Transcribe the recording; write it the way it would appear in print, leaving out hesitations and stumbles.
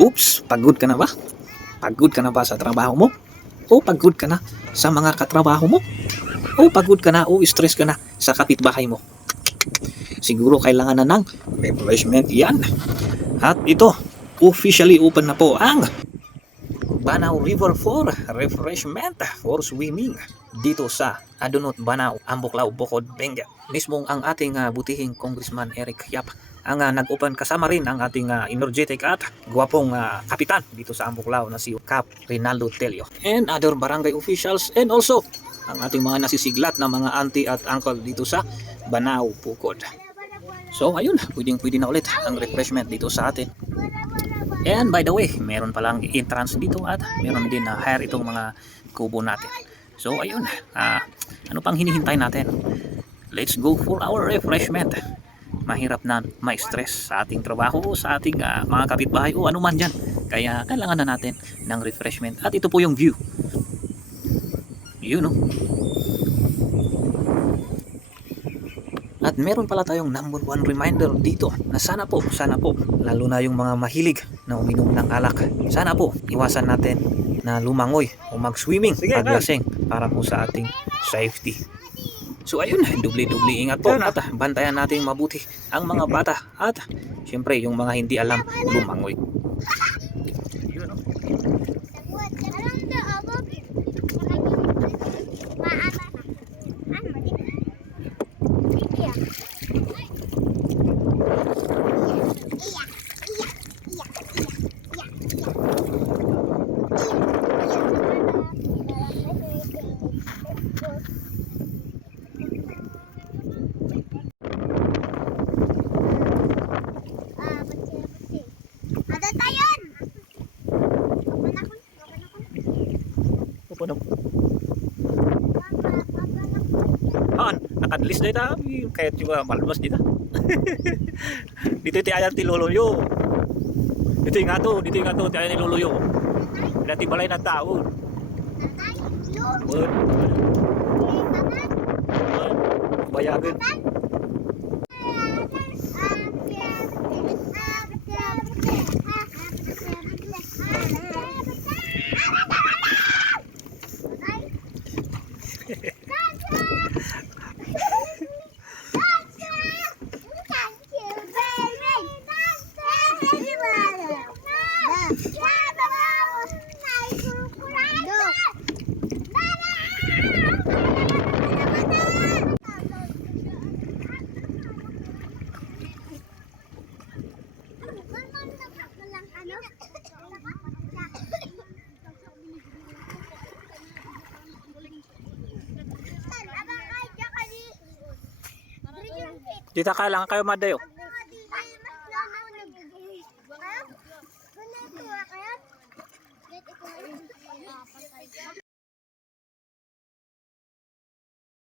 Oops, pagod ka na ba? Pagod ka na ba sa trabaho mo? O pagod ka na sa mga katrabaho mo? O pagod ka na o stress ka na sa kapitbahay mo? Siguro kailangan na ng refreshment yan. At ito, officially open na po ang Banao River for refreshment for swimming dito sa Adunot, Banao, Ambuklao, Bukod, Benguet. Mismong ang ating butihing Congressman Eric Yap ang nag-open, kasama rin ang ating energetic at guwapong kapitan dito sa Ambuklao na si Cap Rinaldo Telio and other barangay officials, and also ang ating mga nasisiglat na mga auntie at uncle dito sa Banao, Bukod. So ayun, pwede na ulit ang refreshment dito sa atin. And by the way, meron palang entrance dito at meron din na hire itong mga kubo natin. So ayun, ano pang hinihintay natin? Let's go for our refreshment. Mahirap na ma-stress sa ating trabaho o sa ating mga kapitbahay o anuman dyan. Kaya kailangan na natin ng refreshment. At ito po yung view. Yun, no? At meron pala tayong number one reminder dito na sana po, lalo na yung mga mahilig na uminom ng alak, sana po iwasan natin na lumangoy o mag-swimming paglasing para po sa ating safety. So ayun, dubli-dubli ingat po at bantayan natin mabuti ang mga bata at syempre yung mga hindi alam lumangoy. Nakadlis na ita, kahit juga malmas dito. Dito iti ayan ti luluyo. Dito yung ato, ti ayan ti luluyo. Dati balay na tao. Bayagan. Dito kailangan kayo madayo.